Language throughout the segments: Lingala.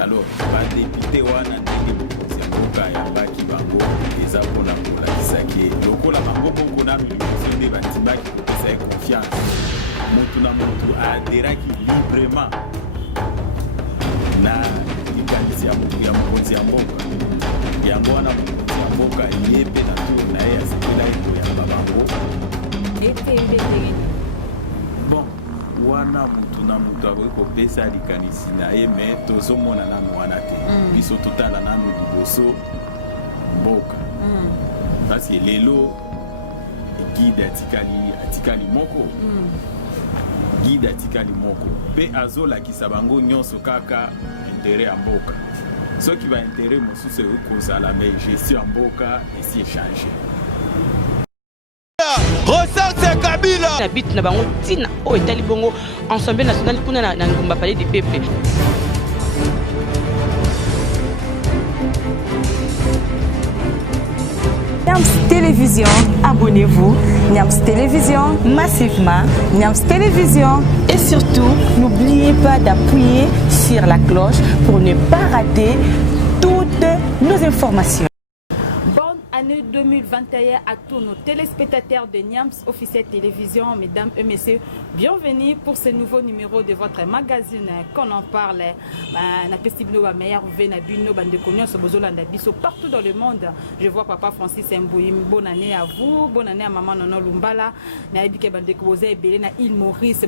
Alors badepute wana ndenge mokonzi ya mboka ayambaki bango eza mpona kolakisaki lokola bango moko nanu liboso nde bandimaki kopesa ye confiance motu na motu aderaki librement na likanisi ya mokonzi ya mboka yango wana mokonzi ya mboka ye mpe na tour na ye asepelaki koyamba bango bon wana mutu na mutu akoki kopesa likanisi na ye me tozomona nanu wana te biso totala nanu liboso mboka parce lelo guide atikali moko guide atikali moko mpe azolakisa bango nyonso kaka intere ya mboka soki baintere mosusu ekozala me gestion ya mboka esi echange na bit na bango tina o etali bongo ensemble national kuna na ngomba palais du peuple. Niams Télévision, abonnez-vous. Niams Télévision, massivement. Niams Télévision. Et surtout, n'oubliez pas d'appuyer sur la cloche pour ne pas rater toutes nos informations. Année 2021 à tous nos téléspectateurs de Niams Officiel Télévision, mesdames et messieurs, bienvenue pour ce nouveau numéro de votre magazine qu'on en parle. Partout dans le monde, je vois Papa Francis Mbouim. Bonne année à vous, bonne année à Maman Nono Lumbala, na Île Maurice,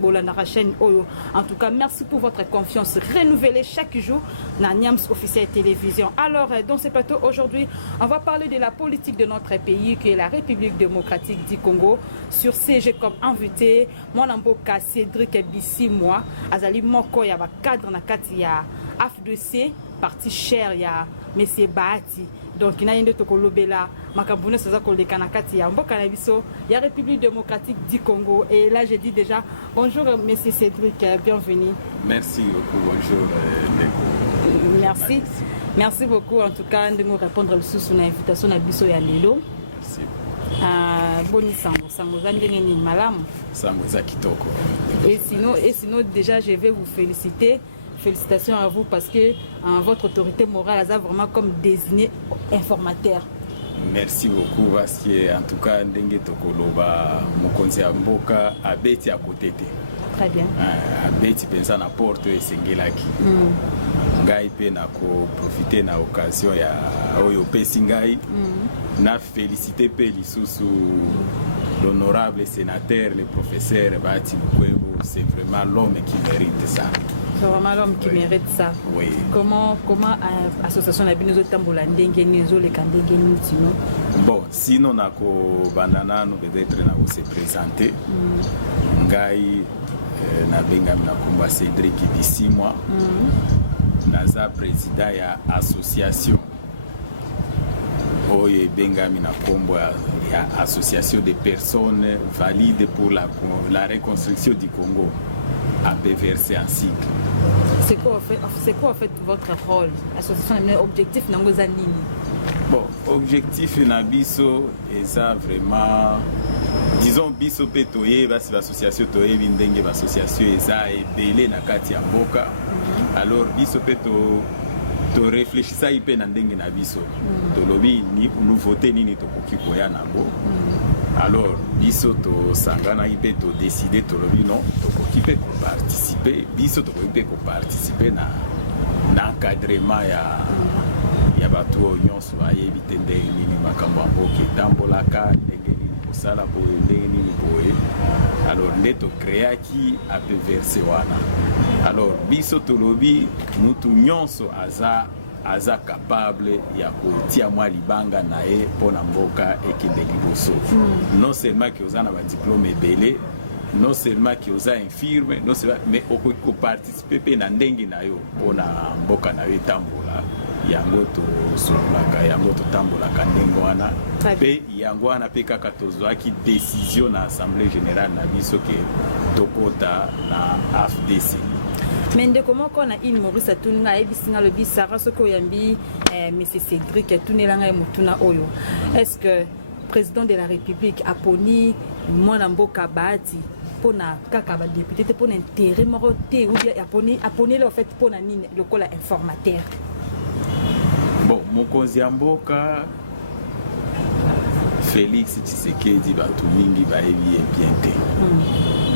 en tout cas, merci pour votre confiance renouvelée chaque jour dans Niams Officiel Télévision. Alors, dans ce plateau aujourd'hui, on va parler de la politique de notre pays, qui est la République démocratique du Congo. Sur CG comme invité, moi Namboka Cédric Bissi, moi, Azali Moko, ya cadre na kati ya AFDC, parti cher ya Monsieur Bahati. Donc il y a une autre kolobela, makabune soza koleka na kati ya Mboka na biso, ya République démocratique du Congo. Et là je dis déjà bonjour Monsieur Cédric, bienvenue. Merci beaucoup, bonjour Merci. Merci beaucoup en tout cas de nous répondre sur son invitation à Bisso et à Lelo. Merci. Boni sango zandengeni malamu. Sango za kitoko. Et sinon déjà je vais vous féliciter. Félicitations à vous parce que votre autorité morale a vraiment comme désigné informateur. Merci beaucoup parce que en tout cas ndenge tokoloba mokonzi ya mboka abeti à côté te. Très bien. Abeti pensa na porte esengelaki. Ngai pe na ko profiter na occasion ya oyo pesi ngai na féliciter pe lisusu l'honorable sénateur le professeur Bahati Lukwebo, c'est vraiment l'homme qui mérite ça. C'est vraiment l'homme qui mérite ça. Oui. Comment association la binozo tambola ndenge nezo le kandenge nitino. Bon, sinon na ko bandana no peut-être na ko se présenter. Ngai na benga na komba Cédric Bissi moi. Naza président ya association oye bengami na kombo ya association de personnes valides pour la reconstruction du Congo APVRC en cycle. C'est quoi en fait votre rôle? Association objectif nangoza nini? Bon, objectif na biso eza vraiment disons biso pe toye basi l'association toye bindenge l'association eza ebele na kati ya mboka. Alors biso pe to réfléchissa ipe na ndenge na biso to lobi ni nouveauté nini to koki koya nango. Alors biso to sangana ipe to décider to lobi non to koki pe ko participer biso to koki pe ko participer na encadrement ya bato nyonso ayebi te ndenge nini makambo ya mboka etambolaka ndenge nini kosala boye ndenge nini boye. Alors nde to créaki APVRC wana. Alors biso tolobi mutu nyonso aza capable ya kotia mwa libanga na ye pona mboka ekende liboso. Non seulement que oza na ba diplôme ebele, non seulement que oza infirme, non seulement mais okoki ko participer pe na ndenge na yo pona mboka na yo tambola. Yango to sololaka yango to tambolaka ndenge wana pe yango wana pe kaka tozwaki décision na assemblée générale na biso ke tokota na AFDC. Mais comment on a une Maurice à tout na ebisinga le bisara soko yambi monsieur Cédric tunelanga e mutuna oyo. Est-ce que président de la République a poni mwana mboka Bahati pour na kaka ba député pour intérêt moroté ou bien apone le fait pour na nini le col informateur. Bon, mokonzi ya mboka Félix Tshisekedi batu mingi baebi bien te.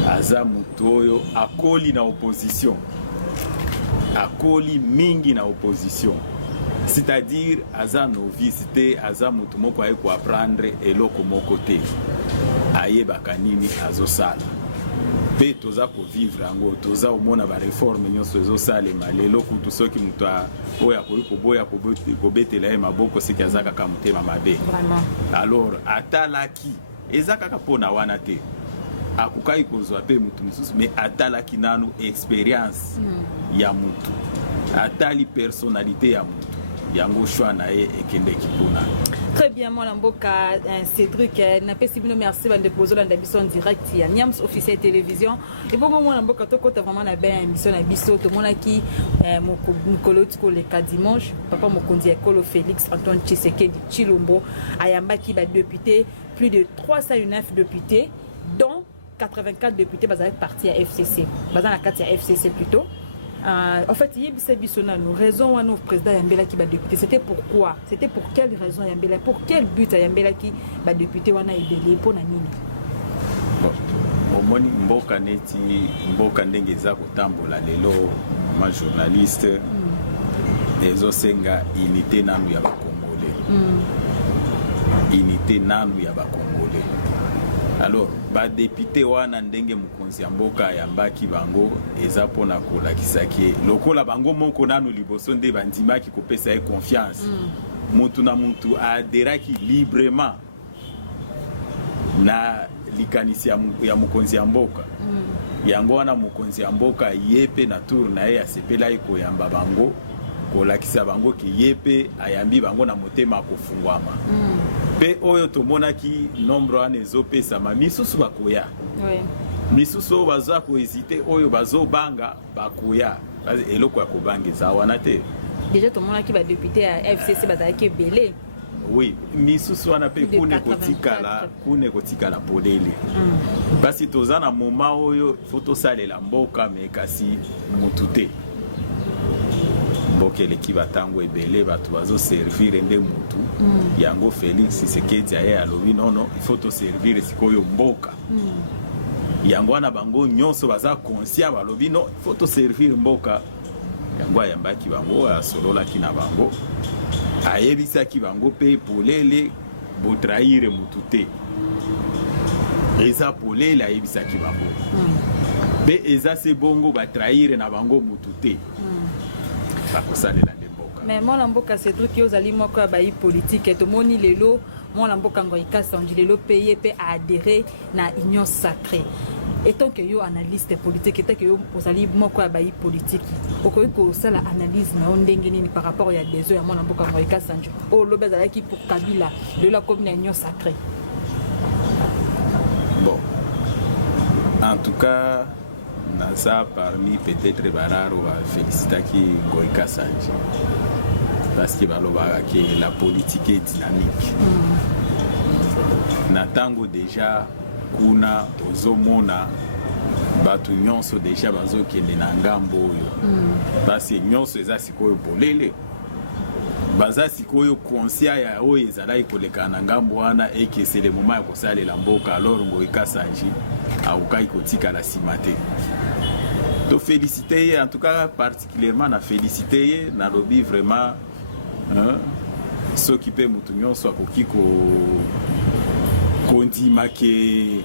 Aza mutu oyo akoli na opposition. Akoli mingi na opposition. C'est-à-dire aza novice te, aza mutu moko aye ko apprendre eloko moko te. Ayebaka nini azosala. Pe toza ko vivre yango, toza omona ba réforme nyonso ezosalema lelo kutu soki mutu oyo akoli koboya kobetela ye maboko seki aza kaka motema mabe. Vraiment. Alors atalaki eza kaka mpona wana te. Akukai kozwa pe mutu mosusu mais atalaki nanu expérience ya mutu. Atali personnalité ya mutu. Yango choix na ye ekendeki kuna. Très bien, mon amboka Cédric, n'a pas si bien merci de poser dans l'émission direct il y a Niams officiel télévision et bon mon amboka to kota vraiment na bien émission na biso to mona ki mokolotiko le ka dimanche papa mokonzi ekolo Félix Antoine Tshisekedi Tshilombo ayambaki ba député plus de 309 députés dont 84 députés basés parti à FCC basés na kati ya FCC plutôt. En fait, il y a une raison où le président Yambela qui va député. C'était pourquoi? C'était pour quelle raison Yambela? Pour quel but Yambela qui va député wana ebele pour nani? Bon, omoni mboka neti mboka ndenge za kotambola lelo ma journaliste ezo senga unité nanu ya bakongole. Unité nanu ya bakongole. Alors, ba député wana ndenge mokonzi ya mboka yambaki bango eza pona kolakisaki lokola bango moko nanu liboso nde bandimaki kopesa ye confiance. Mutu na mutu aderaki librement na likanisi ya mokonzi ya mboka. Yango wana mokonzi ya mboka yepe na tour na ye asepela ye koyamba bango kolakisa bango ki yepe ayambi bango na motema kofungwama. Pe oyo tomonaki nombre wana ezopesama misusu bakoya. Oui. Misusu baza ko hésiter oyo bazobanga bakoya. Eloko ya kobanga eza wana te. Déjà tomonaki ba député à FCC bazaki belé. Oui, misusu wana pe kune kotikala polele. Basi toza na moment oyo foto salela mboka mekasi mutute. Mboka eleki batango ebele batu bazo servir nde mutu. Yango Félix Tshisekedi aye alobi nono il faut to servir sikoyo mboka. Yango wana bango nyonso baza conscient balobi no il faut to servir mboka. Yango ayambaki bango asololaki na bango. Ayebisaki bango pe polele bo trahir mutu te. Eza polele ayebisaki bango. Be eza se bongo ba trahir na bango mutu te. Bakosalela nde mboka. Mais mon mboka c'est truc qui ozali moko ya bayi politique to moni lelo mon mboka ngoika sanji lelo payer pe adhérer na union sacrée. Et tant que yo analyste politique et tant que yo ozali moko ya bayi politique okoki ko sala analyse na ndenge nini par rapport ya des ya mon mboka ngoika sanji o lobe zalaki pour Kabila de la commune union sacrée. Bon. En tout cas naza parmi peut-être bararo ba félicitaki Ngoïka Sanji parce que balobaka que la politique est dynamique. Natango déjà kuna ozomona batu nyonso déjà bazokende na ngambo oyo. Parce que nyonso eza sikoyo polele. Baza sikoyo conscient ya oyo ezalaki koleka na ngambo wana et que c'est le moment ya kosalela mboka alors Ngoïka Sanji aokai kotika la simate. To féliciter en tout cas particulièrement na féliciter na lobby vraiment s'occuper mutu nyonso akoki ko kondima ke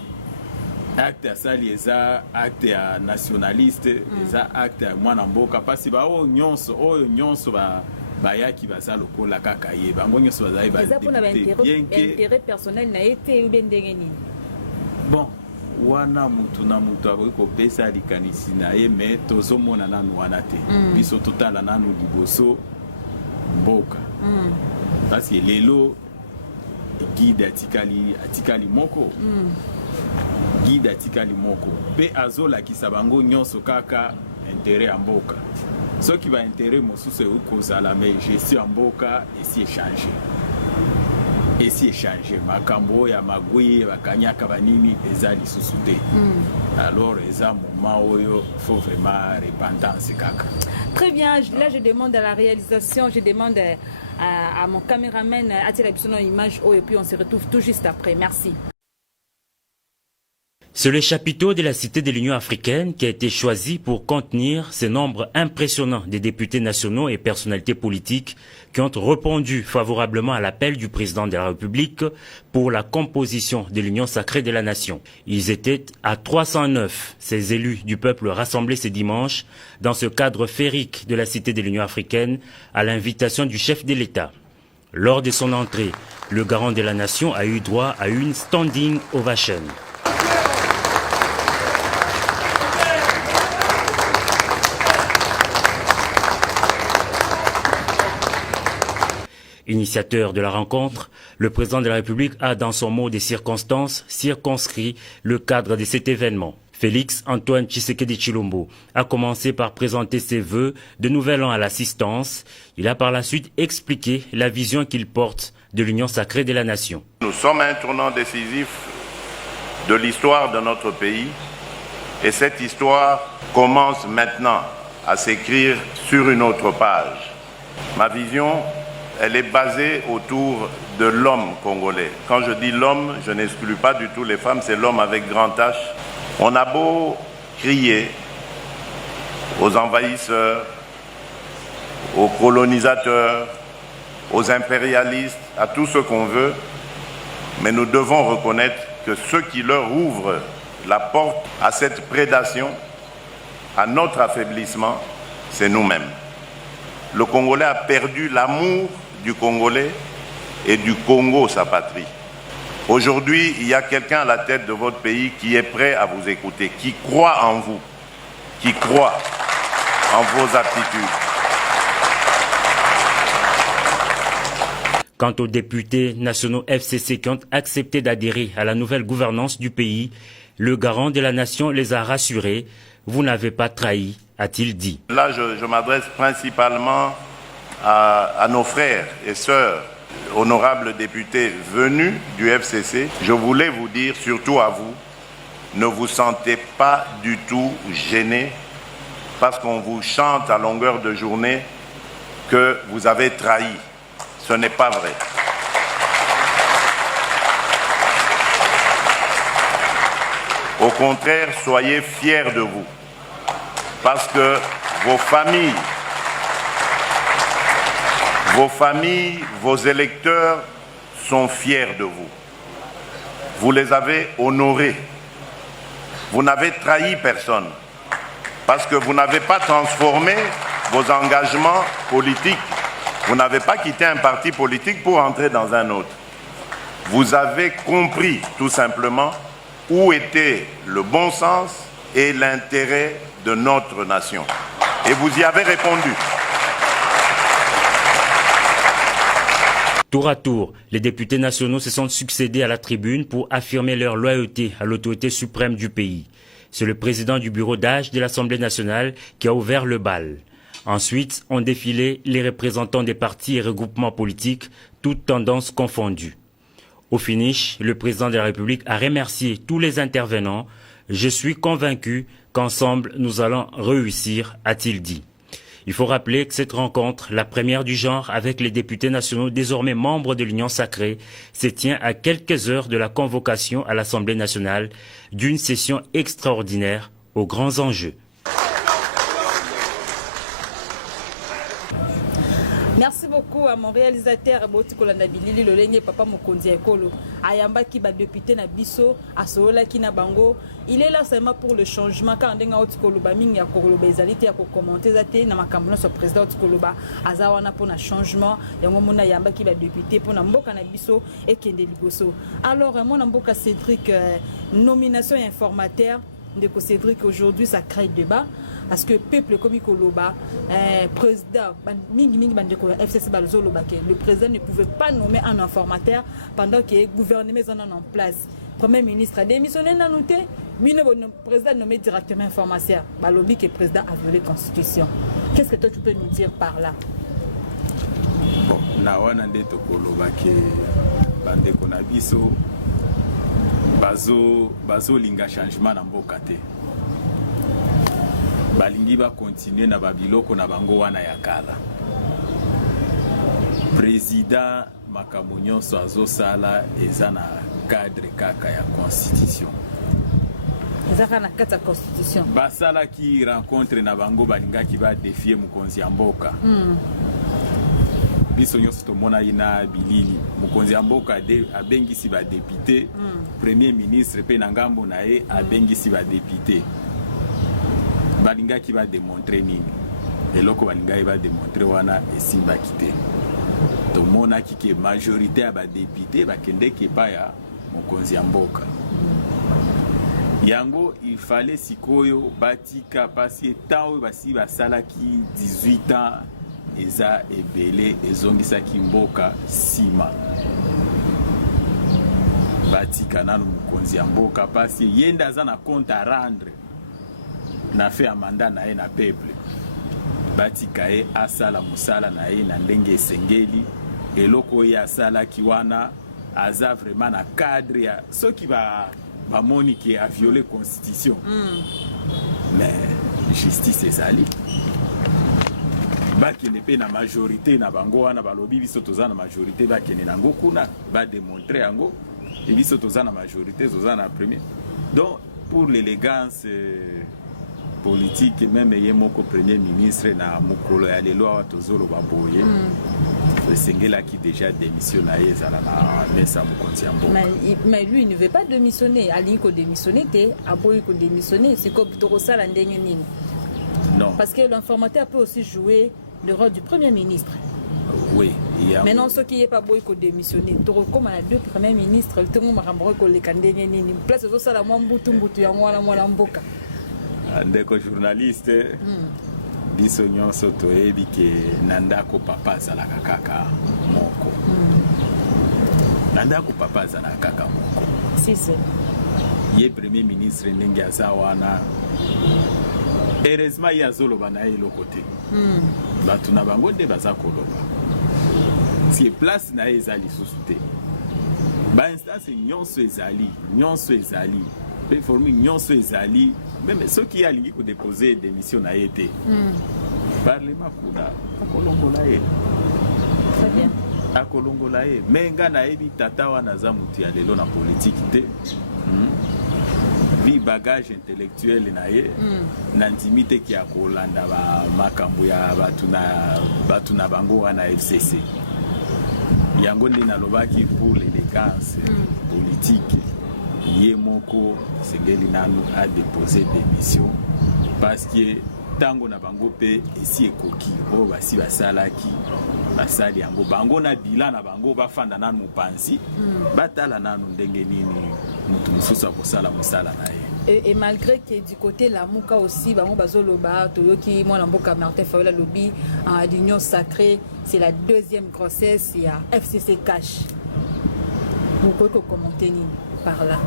acte ya sali eza acte ya nationaliste eza acte ya mwana mboka pasi ba oyo nyonso bayaki baza lokola kaka ye bango nyonso bazali ba intérêt personnel na été ou bien ndenge nini. Bon wana mutu na mutu akoki kopesa likanisi na ye me tozomona nanu wana te biso totala nanu liboso mboka parce que lelo guide atikali moko guide atikali moko pe azolakisa bango nyonso kaka intérêt ya mboka soki ba intérêt mosusu ekozala me gestion ya mboka esi échanger esi échanger makambo ya magui bakanyaka banini eza lisusu te. Alors eza moment oyo faut vraiment repentance kaka. Très bien, là je demande à la réalisation, je demande à mon caméraman à tirer une image et puis on se retrouve tout juste après. Merci. C'est le chapiteau de la Cité de l'Union africaine qui a été choisi pour contenir ce nombre impressionnant de députés nationaux et personnalités politiques qui ont répondu favorablement à l'appel du président de la République pour la composition de l'Union sacrée de la nation. Ils étaient à 309, ces élus du peuple rassemblés ce dimanche dans ce cadre féerique de la Cité de l'Union africaine à l'invitation du chef de l'État. Lors de son entrée, le garant de la nation a eu droit à une standing ovation. Initiateur de la rencontre, le président de la République a, dans son mot des circonstances, circonscrit le cadre de cet événement. Félix Antoine Tshisekedi Tshilombo a commencé par présenter ses vœux de nouvel an à l'assistance. Il a par la suite expliqué la vision qu'il porte de l'union sacrée de la nation. Nous sommes à un tournant décisif de l'histoire de notre pays et cette histoire commence maintenant à s'écrire sur une autre page. Ma vision, elle est basée autour de l'homme congolais. Quand je dis l'homme, je n'exclus pas du tout les femmes, c'est l'homme avec grand H. On a beau crier aux envahisseurs, aux colonisateurs, aux impérialistes, à tout ce qu'on veut, mais nous devons reconnaître que ceux qui leur ouvrent la porte à cette prédation, à notre affaiblissement, c'est nous-mêmes. Le Congolais a perdu l'amour du Congolais et du Congo, sa patrie. Aujourd'hui, il y a quelqu'un à la tête de votre pays qui est prêt à vous écouter, qui croit en vous, qui croit en vos aptitudes. Quant aux députés nationaux FCC qui ont accepté d'adhérer à la nouvelle gouvernance du pays, le garant de la nation les a rassurés. Vous n'avez pas trahi, a-t-il dit. Là, je m'adresse principalement à nos frères et sœurs, honorables députés venus du FCC. Je voulais vous dire, surtout à vous, ne vous sentez pas du tout gênés parce qu'on vous chante à longueur de journée que vous avez trahi. Ce n'est pas vrai. Au contraire, soyez fiers de vous, parce que vos familles, vos électeurs sont fiers de vous. Vous les avez honorés. Vous n'avez trahi personne, parce que vous n'avez pas transformé vos engagements politiques. Vous n'avez pas quitté un parti politique pour entrer dans un autre. Vous avez compris tout simplement où était le bon sens et l'intérêt de notre nation. Et vous y avez répondu. Tour à tour, les députés nationaux se sont succédés à la tribune pour affirmer leur loyauté à l'autorité suprême du pays. C'est le président du bureau d'âge de l'Assemblée nationale qui a ouvert le bal. Ensuite, ont défilé les représentants des partis et regroupements politiques, toutes tendances confondues. Au finish, le président de la République a remercié tous les intervenants. Je suis convaincu qu'ensemble, nous allons réussir, a-t-il dit. Il faut rappeler que cette rencontre, la première du genre avec les députés nationaux désormais membres de l'Union sacrée, se tient à quelques heures de la convocation à l'Assemblée nationale d'une session extraordinaire aux grands enjeux. Merci beaucoup à mon réalisateur Boti Kolanda Bilili Lolenge Papa Mokonzi Ekolo Ayamba qui ba député na biso Asola ki na bango. Il est là seulement pour le changement quand ndenga otikoloba mingi ya koloba ezalite ya ko commenter zate na makambo so président otikoloba azawana pour na changement yango mona yamba ki ba député pour na mboka na biso et kende liboso. Alors mon mboka Cédric nomination informateur de Cédric aujourd'hui ça crée débat parce que peuple comme Koloba président FCC le président ne pouvait pas nommer un informateur pendant que le gouvernement est en place. Premier ministre a démissionné dans nous le président nommé directement informateur balobi que le président a violé la constitution. Qu'est-ce que toi tu peux nous dire par là? Bon, na wana ndeto Koloba que bandeko na biso bazolinga changement na mboka te, balingi bakontinue na babiloko na bango wana ya kala. Président makambo nyonso azosala eza na cadre kaka ya constitution. Ezaka na kata constitution. Basalaki rencontre na bango balingaki ba défier mokonzi ya mboka. Biso nyonso tomona ina bilili mokonzi ya mboka abengisi ba député, premier ministre pe na ngambo na ye abengisi ba député. Balingaki ba démontrer nini? Eloko balingaki ba démontrer wana esimbaki te. Tomonaki ke majorité ya ba député bakendeki pa ya mokonzi ya mboka. Yango il fallait sikoyo batika pasi tant basi basalaki 18 ans eza ebele ezongisaki mboka sima. Batika nanu mokonzi ya mboka pasi yenda aza na compte à rendre na fait un mandat na ye na peuple. Batika ye asala musala na ye na ndenge esengeli eloko ye asalaki wana aza vraiment na cadre ya soki bamoni ki a violé constitution. Mais justice ezali bakende pe na majorité na bango wana balobi biso toza na majorité bakende nango kuna ba démontrer yango et biso toza na majorité toza na premier. Donc pour l'élégance politique même ye moko premier ministre na mokolo ya lelo awa tozoloba boye esengelaki déjà démissionné ezala na mesa mokonzi ya mboka. Mais lui il ne veut pas démissionner, alingi ko démissionner te, aboyi ko démissionner, c'est comme tokosala ndenge nini? Non. Parce que l'informateur peut aussi jouer le rôle du premier ministre. Oui, maintenant ce qui est pas boyi ko démissionner, to comme on a deux premiers ministres, tout le monde makambo ko leka ndenge nini? Place tozosala mwa mbutu yango wana mwana mboka. Ndeko journaliste biso nyonso toyebi ke nandako papa azalaka kaka moko. Nandako papa azalaka kaka moko. Si c'est ye premier ministre ndenge aza wana heureusement ye azoloba na ye eloko te. Bato na bango nde baza koloba si place na ye eza lisusu te. Bainstance nyonso ezali pe formi nyonso ezali même ceux qui alingi ko déposer démission na ye te. Parlement kuna akolongola ye. très bien. Akolongola ye menga na yebi tata wana za mutu ya lelo na politique te. Vi bagage intellectuel na ye na ntimite ki akolanda ba makambo ya batu na bango wana FCC. Yango ndi nalobaki pour l'élégance politique ye moko sengeli nanu a déposé démission parce que tango na bango pe esi ekoki o basi basalaki basali yango bango na bilan na bango bafanda nanu mopanzi batala nanu ndenge nini mutu mususu akosala mosala na ye. Et malgré que du côté la Mouka aussi, bango bazoloba toyoki mwana mboka Martin Fayulu lobi en l'union sacrée, c'est la deuxième grossesse, il y a FCC cash. Vous pouvez commenter nini par là?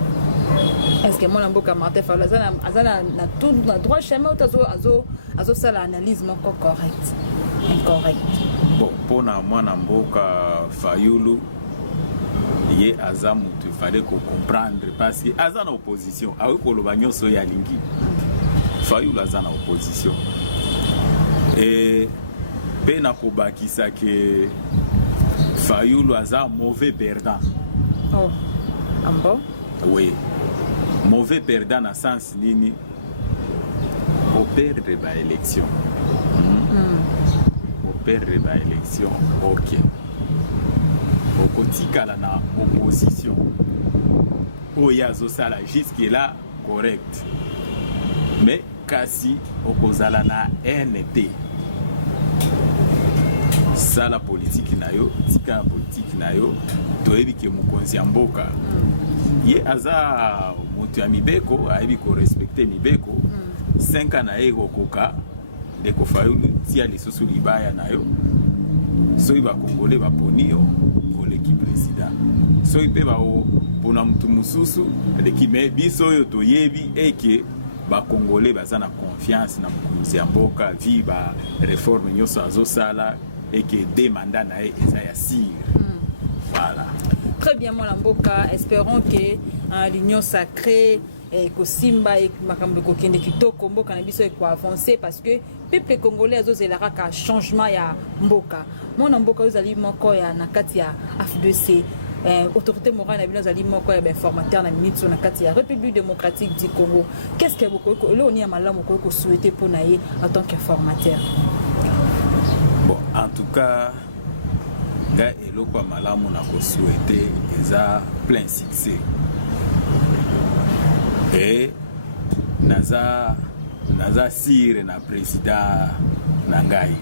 Est-ce que mwana mboka Martin Fayulu azana na tout na droit chemin ou azo sala analyse moko correct incorrect? Bon, pona mwana mboka Fayulu ye aza mutu fallait ko comprendre parce que aza na opposition awe koloba nyonso ya lingi. Fayulu aza na opposition et pe na kobakisa ke Fayulu aza mauvais perdant. Oh, bon? Oui, mauvais perdant na sens nini au perdre ba élection. Au perdre ba élection, ok. Okotikala na opposition oyo azosala jusque là correct, mais kasi okozala na NT sala politique na yo tika politique na yo toyebi ke mokonzi ya mboka ye aza moto ya mibeko ayebi ko respecter mibeko 5 ans na ye kokoka ndeko Fayulu tia lisusu libaya na yo soki bakongole baponi yo koleki président soki mpe pona mutu mususu leki me biso oyo toyebi eke bakongole baza na confiance na mokonzi ya mboka vi ba réforme nyonso azosala eke de mandat na ye eza ya sire. Voilà. Très bien, mon Mboka. Espérons que l'Union sacrée et Kosimba et Makambo Kokende Kitoko Mboka na biso et quoi avancer parce que peuple congolais azo zelaka ka changement ya Mboka. Mon Mboka ozali moko ya nakati ya AFDC. Autorité morale na bino zali moko ya ben formateur na minute na kati ya République démocratique du Congo. Qu'est-ce que beaucoup là on y a malamu ko souhaiter pour naïe en tant que formateur? Bon, en tout cas, ga eloko malamu na ko souhaiter eza plein succès. Et naza sire na président Nangai.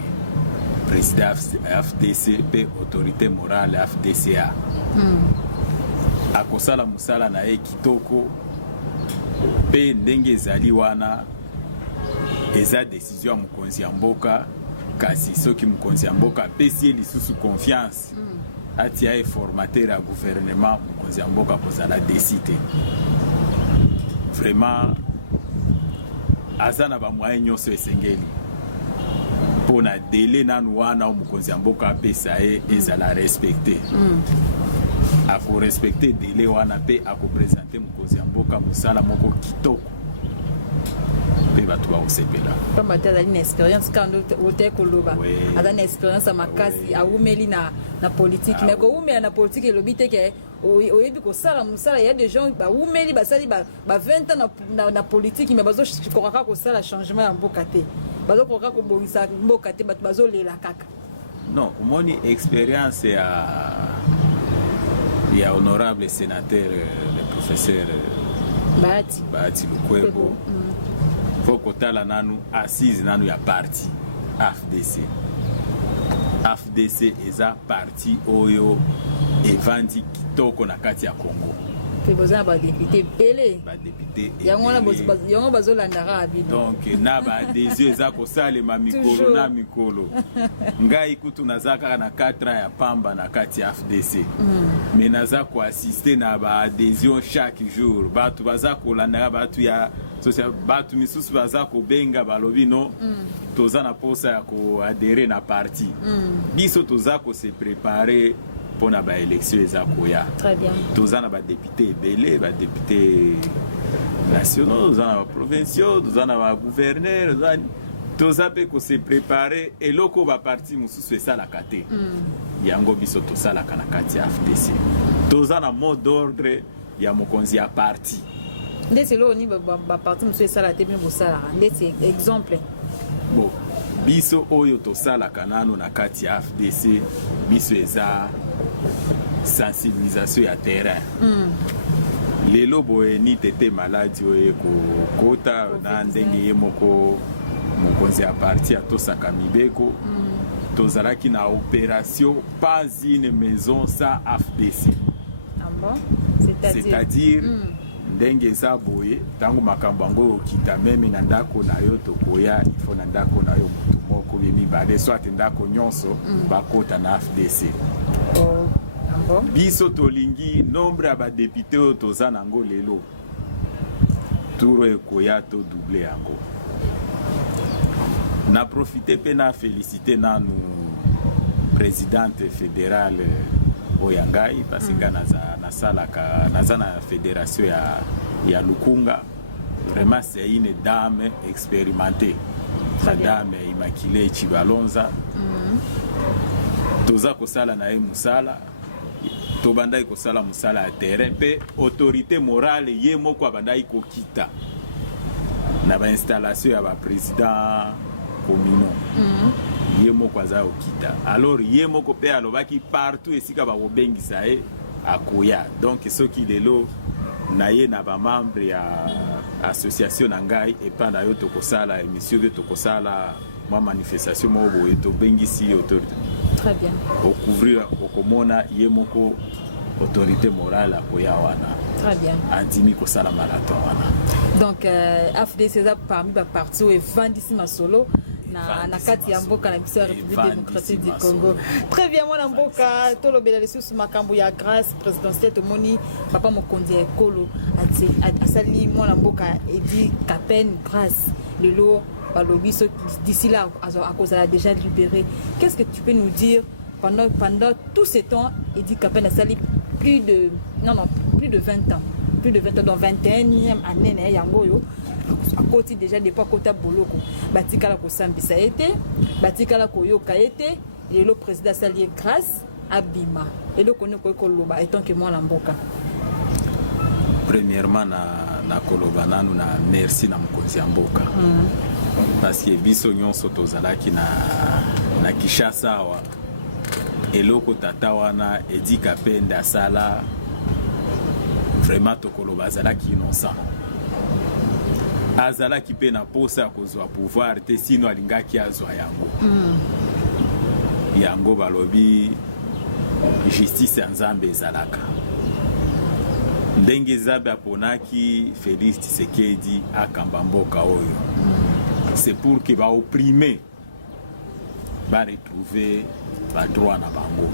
Président FDC pe autorité morale FDCA. Akosala musala na ye kitoko pe ndenge ezali wana eza décision ya mokonzi ya mboka kasi soki mokonzi ya mboka apesi ye lisusu confiance atia ye formateur ya gouvernement mokonzi ya mboka kozala décide vraiment aza na bamoyen nyonso esengeli mpona dele nanu wana o mokonzi ya mboka apesa ye ezala respecte ako respecte dele wana pe ako présenter mokonzi ya mboka mosala moko kitoko pe bato bakosepela pamba te azali na expérience kando ote koloba azali na expérience ya makasi awumeli na politique mais kowumela na politique elobi te ke oyebi kosala mosala ya des gens bawumeli basali ba 20 ans na politique mais bazokokaka kosala changement ya mboka te bazokokaka kobongisa mboka te bato bazolela kaka non omoni expérience ya honorable sénateur le professeur Bahati Lukwebo faut kotala nanu assise nanu ya parti AFDC eza parti oyo evandi kitoko na kati ya Congo pe boza ba député belé yango bazolandaka abino donc na ba adhésion eza kosalema mikolo na mikolo ngai kutu nazaka na 4 ans ya pamba na kati ya FDC mais naza ko assister na ba adhésion chaque jour batu baza kolandaka batu ya batu misusu baza kobenga balobi no toza na posa ya koadere na parti biso toza ko se préparer pour na ba élection eza koya. Très bien. Toza na ba député ebele, ba député nationaux, toza na ba provinciaux, toza na ba gouverneur, toza pe ko se préparer eloko ba parti mususu esala kate. Yango biso tosala kana kati ya FDC. Toza na mot d'ordre ya mokonzi ya parti. Ndetse lo ni ba parti mususu esala te bien bosala. Ndetse exemple. Bon, biso oyo tosala kanano na kati ya FDC, biso eza sensibilisation ya terrain. Lelo boye ni tete maladi oye kota na ndenge ye moko mokonzi ya parti atosaka mibeko. Tozalaki na opération pas une maison sans FDC. Ah bon? C'est-à-dire ndenge eza boye tango makambo yango okita meme na ndako na yo tokoya ifo na ndako na yo mutu moko mibale soit ndako nyonso bakota na FDC. Biso tolingi nombre ya badepute oyo toza nango lelo turo ekoya to double yango. Na profite pe na félicité nanu présidente fédérale Oyangai parce que naza na fédération ya Lukunga. Vraiment c'est une dame expérimentée. La dame Immaculée Chibalonza. Toza kosala na ye musala. Tobandai kosala musala ya terrain pe autorité morale ye moko abandai kokita. Na ba installation ya ba président communaux. Ye moko aza okita. Alors ye moko pe alobaki partout esika ba kobengisa ye akoya. Donc soki lelo na ye na ba membre ya association nangai et panda yo tokosala émission de tokosala ma manifestation mo boye to bengisi autorité. Très bien. Au couvrir au komona ye moko autorité morale akoya wana. Très bien. Andimi kosala marathon wana. Donc AFDC parmi ba parti et vandisi masolo na kati ya mboka na biso ya République démocratique du Congo. Très bien mwana mboka to lobela lisusu makambo ya grâce présidentielle to moni papa mokonzi ekolo asali mwana mboka edi Capen grâce lelo balobi so d'ici là à cause elle a déjà libéré. Qu'est-ce que tu peux nous dire pendant tout ce temps, Eddie Kapende a sali plus de 20 ans. Plus de 20 ans, dans 21e année, yango à côté déjà des pas côté boloko. Batikala ko sambisa été, batikala ko yoka été, et le président sali grâce à Bima. Et le connaît ko loba étant que moi lamboka. Premièrement na koloba nanu na merci na mkonzi ya mboka. Parce que biso nyonso tozalaki na Kinshasa wa eloko tata wana Eddie Kapende asala vraiment tokoloba azalaki innocent. Azalaki pe na posa ya kozwa pouvoir te sino alingaki azwa yango. Yango balobi justice ya Nzambe ezalaka. Ndenge zabe aponaki Félix Tshisekedi akamba mboka oyo. C'est pour que va opprimer, va retrouver va droit na bango.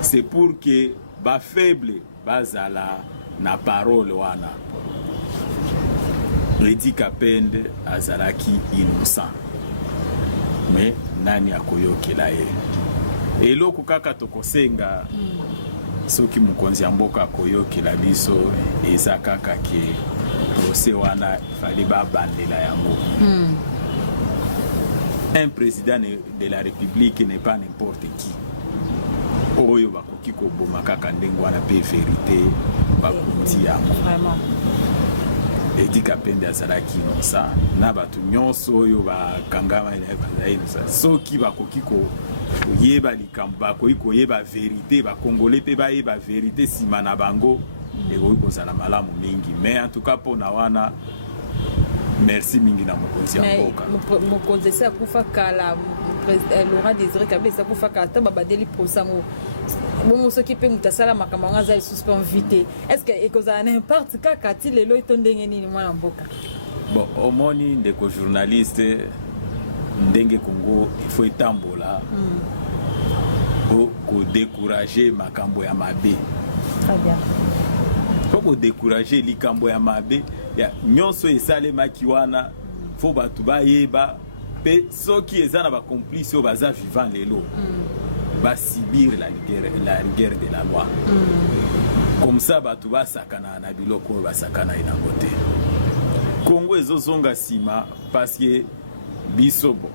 C'est pour que va faible, va zala na parole wana. Eddie Kapende azalaki innocent. Mais nani akoyokela ye. Eloko kaka tokosenga soki mukonzi ya mboka akoyokela biso eza kaka ke procès wana fallait bandela yango. Un président de la République n'est pas n'importe qui. Oyo bakoki koboma kaka ndenge wana pe vérité bakuti yango. Vraiment. Eddie Kapende azalaki innocent na bato nyonso oyo bakangama na innocent. Soki bakoki koyeba likambo bakoki koyeba vérité bakongolais pe bayeba vérité sima na bango ekoki kozala malamu mingi. Mais en tout cas mpona wana merci mingi na mokonzi ya mboka. Mokonzi esi akufa kala Laurent Désiré Kabila esi akufa kala ta babadeli prosango bongo soki mpe moto asala makambo yango azali suspend vite. Est-ce que ekozala n'importe kaka ti lelo eto ndenge nini mwana mboka? Bon, omoni ndeko journaliste ndenge Congo ifo etambola kodécourager makambo ya mabe. Très bien. Faut kodécourager likambo ya mabe ya nyonso esalemaki wana fo bato bayeba pe soki eza na bacomplice oyo baza vivant lelo basibir la rigueur de la loi. Comme ça bato basakana na biloko oyo basakana inango te. Congo ezozonga nsima parce que biso bo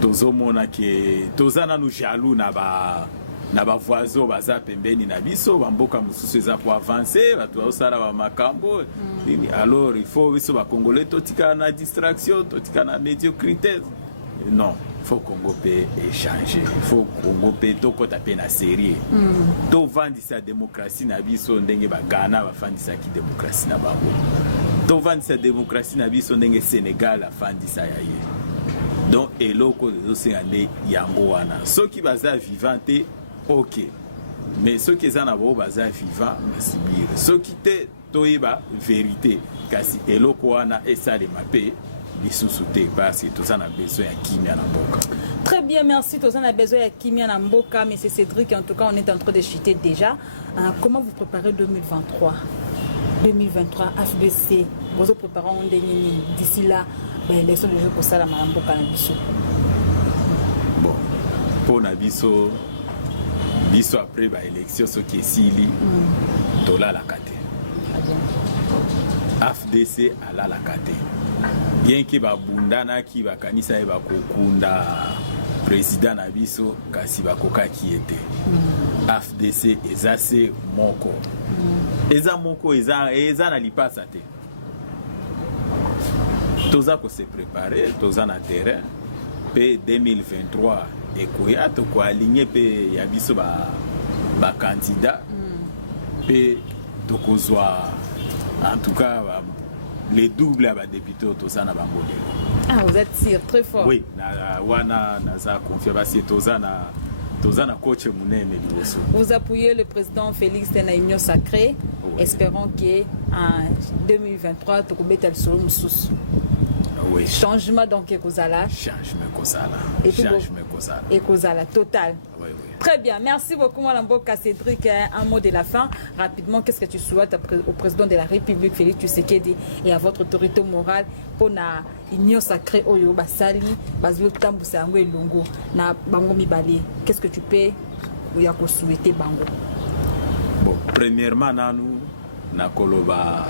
tozomona ke toza nanu jaloux na bavoisin baza pembeni na biso bamboka mosusu eza po avancer bato bazosala bamakambo nini. Alors il faut biso bakongolais totika na distraction totika na médiocrité. Non, faut Congo pe échanger, faut Congo pe tokota pe na sérieux. To vandisa démocratie na biso ndenge ba Ghana bafandisaki démocratie na bango. To vandisa démocratie na biso ndenge Sénégal afandisa ya ye. Donc eloko ezosengande yango wana soki baza vivante ok, mais soki eza na bo baza vivant basibir soki te toyeba vérité kasi eloko wana esalema pe lisusu te parce que toza na besoin ya kimia na mboka. Très bien, merci. Toza na besoin ya kimia na mboka, mais c'est Cédric, en tout cas on est en train de chuter déjà. Comment vous préparez 2023 FBC, vous préparez un dernier d'ici là l'élection de jeu pour ça la mboka na biso. Bon, pour na biso après ba élection ce qui est sili tola la kate. FDC ala la kate. Bien que ba bundana ki ba kanisa e ba kokunda président na biso kasi ba koka ki était. FDC ezase moko. Eza moko eza na lipasa te. Toza ko se préparer, toza na terrain pe 2023 ekoya to ko aligner pe ya biso ba candidat pe to kozwa en tout cas les doubles à députés toza na bango. Ah, vous êtes sûr, très fort. Oui, na wana naza confiance parce que toza na coach munene liboso. Vous appuyez le président Félix na Union Sacrée. Oui. Espérons qu'en 2023 to ko betal sur mususu. Oui. Changement donc ekozala. Changement kozala. Et kozala total. Oui, oui. Très bien, merci beaucoup Mwalamboka Cédric. Un mot de la fin. Rapidement, qu'est-ce que tu souhaites au président de la République, Félix Tshisekedi, et à votre autorité morale pour na union sacrée Oyo Basali, Bazio Tambusa Yango et Longo, na Bango Mibale? Qu'est-ce que tu peux ou souhaiter Bango? Bon, premièrement, nous, na koloba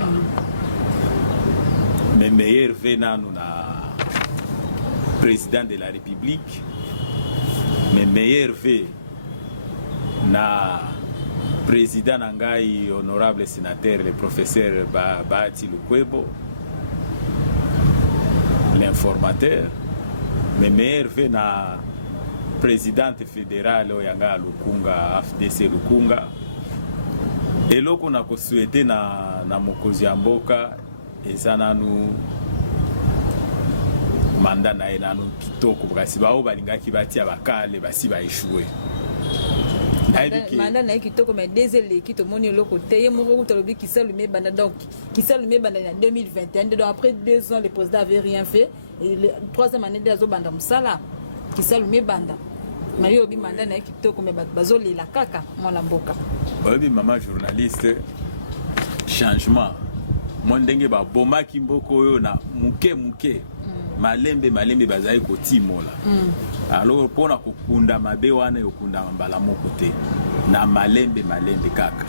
mes meilleurs vœux nanu na président de la République, mes meilleurs vœux na président nangai honorable sénateur le professeur Bahati Lukwebo, l'informateur, mes meilleurs vœux na présidente fédérale Oyanga Lukunga, FDC Lukunga. Et là qu'on a souhaité na mokozi ya mboka eza nanu mandat na ye nanu kitoko kasi bao balingaki batia bakale basi ba échoué. Mandat na ye kitoko mais désolé qui te moni loko te ye moko tolobi qui s'allume banda donc qui s'allume banda en 2021 donc après 2 ans le président avait rien fait et la 3e année de azo banda musala qui s'allume banda mais yo bi mandat na ye kitoko mais bazo lela kaka mwana mboka. Oui, maman journaliste, changement. Mon ndenge ba bomaki mboko yo na muke malembe bazai ko timola. Alors pona kokunda mabe wana yokunda mbala moko te na malembe kaka.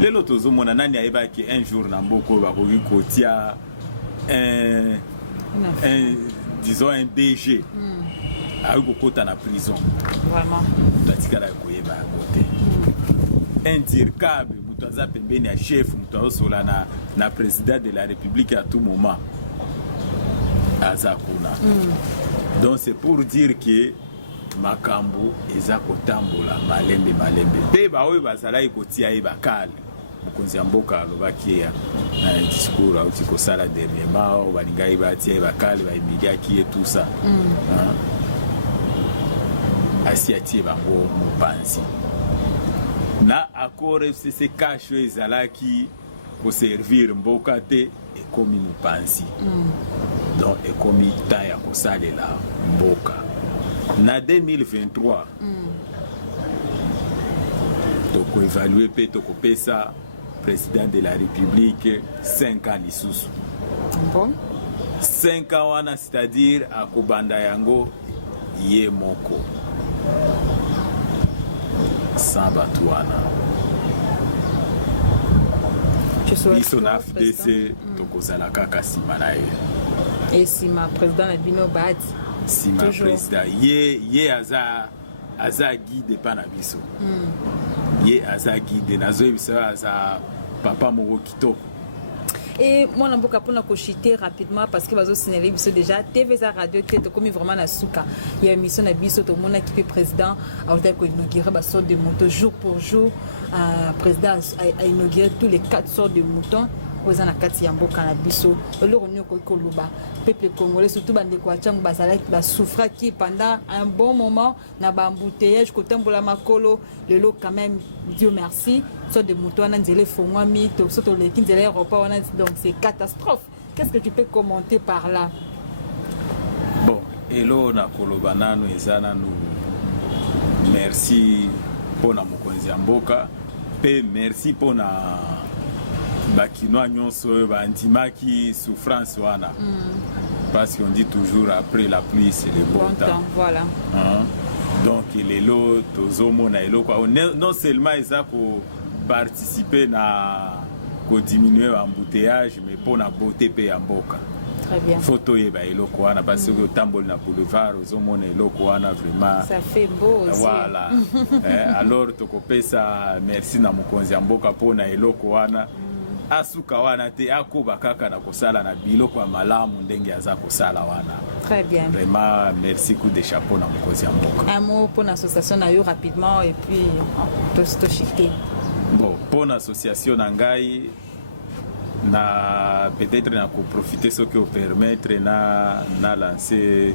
Lelo tozomona nani ayebaki un jour na mboko ba ko kotia disons un DG. Ayoko kota na prison. Vraiment. Tatikala koyeba côté. Indirkable, Moutaza Pembeni a chef, Moutaza Solana, na président de la République à tout moment. Azakuna. Donc c'est pour dire que Makambo, Ezako Tambola, Malembe. Peba oyo bazala ikotia ibakale. Mukonzi mboka lobaki na discours au tiko sala dernièrement, balinga ibatia ibakale, ba imigaki et tout ça. Asiatie bango mupanzi. Na accord FCC cache ezalaki ko servir mboka te ekomi mupanzi. Donc ekomi ta ya kosalela mboka. Na 2023 toko évaluer pe toko pesa président de la République 5 ans lisusu. Bon. 5 ans wana, c'est-à-dire akobanda yango ye moko. Sambatouana. Biso na FDC tokozala kaka sima na ye. Et sima président na bino Bahati. Sima président ye aza guide pa na biso. Ye aza guide nazo bisa aza papa moko kitoko. Et moi on a beaucoup pour chiter rapidement parce que bazo signaler biso déjà TV za radio te comme vraiment na suka. Il y a une émission na biso to mon équipe président a ko inaugurer ba sorte de moto jour pour jour. Président a inauguré tous les 4 sortes de moutons aux anakati ya mboka na biso. Le ronyo ko koloba peuple congolais surtout bande ko atchang bazala ba souffra qui pendant un bon moment na ba embouteillage ko tambola makolo le lot quand même Dieu merci sorte de moutons na nzele fongwami to soto le kinzele aéroport donc c'est catastrophe. Qu'est-ce que tu peux commenter par là? Bon, hello na koloba nanu ezana nous merci pour na mokonzi ya mboka pe merci pour na bakinois nyonso bandimaki souffrance wana. Parce qu'on dit toujours après la pluie c'est le bon temps. Voilà. Donc les lots tozomona elo quoi non seulement ça pour participer na ko diminuer l'embouteillage mais pour la beauté pe ya mboka. Très bien. Photo yeba eloko wana parce que tambol na boulevard ozomona eloko wana vraiment ça fait beau aussi. Voilà. Alors tokopesa merci na mokonzi ya mboka pona eloko wana. Asuka wana te akoba kaka na kosala na biloko ya malamu ndenge aza kosala wana. Très bien. Vraiment merci coup de chapeau na mokonzi ya mboka. Un mot pour l'association na yo rapidement et puis to chiter. Bon, pour l'association nangai na peut-être na ko profiter ce que permettre na lancer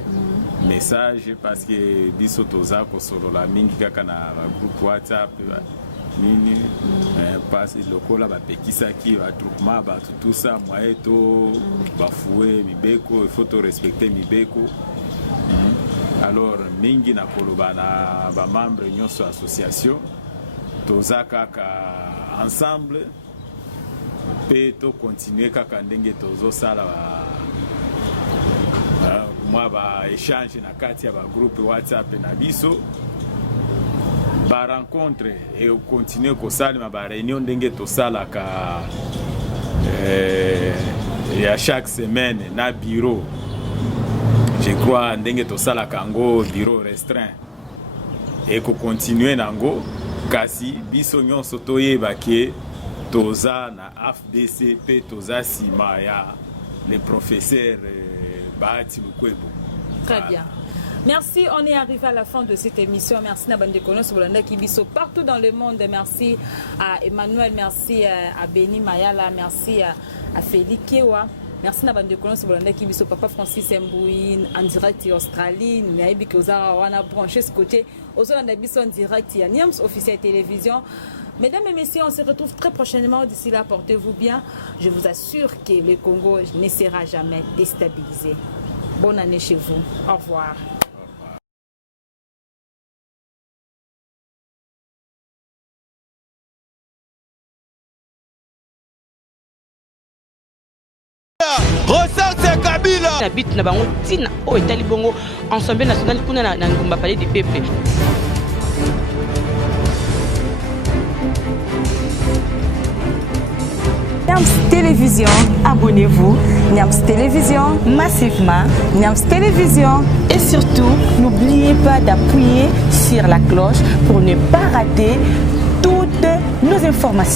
message parce que biso toza ko solo la mingi kaka na groupe WhatsApp nini parce lokola ba pekisa ki attroupement ba tout ça moi to bafoué mibeko il faut to respecter mibeko Alors mingi na koloba na ba membre nyonso association toza kaka ensemble pe to continuer kaka ndenge tozo sala moi ba échange na kati ya ba groupe WhatsApp na biso ba rencontre et continuer ko sala ba réunion ndenge to sala ka et à chaque semaine na bureau. Je crois ndenge to sala kango bureau restreint et ko continuer nango kasi biso nyonso toyeba ke toza na AFDC pe toza sima ya les professeurs Bahati Lukwebo. Très bien. Merci, on est arrivé à la fin de cette émission. Merci Nabande Kono Sobolanda Kibiso partout dans le monde. Merci à Emmanuel, merci à Beni Mayala, merci à Félix Kewa. Merci Nabande Kono Sobolanda Kibiso, Papa Francis Mbouin en direct en Australie. Naibi Kozara wana branché ce côté. Ozolanda Biso en direct à Niams officiel télévision. Mesdames et messieurs, on se retrouve très prochainement. D'ici là, portez-vous bien. Je vous assure que le Congo ne sera jamais déstabilisé. Bonne année chez vous. Au revoir. Na bit na bango tina o etali bongo ensemble national kuna na ngumba palais du peuple. Niams Télévision, abonnez-vous. Niams Télévision, massivement. Niams Télévision. Et surtout, n'oubliez pas d'appuyer sur la cloche pour ne pas rater toutes nos informations.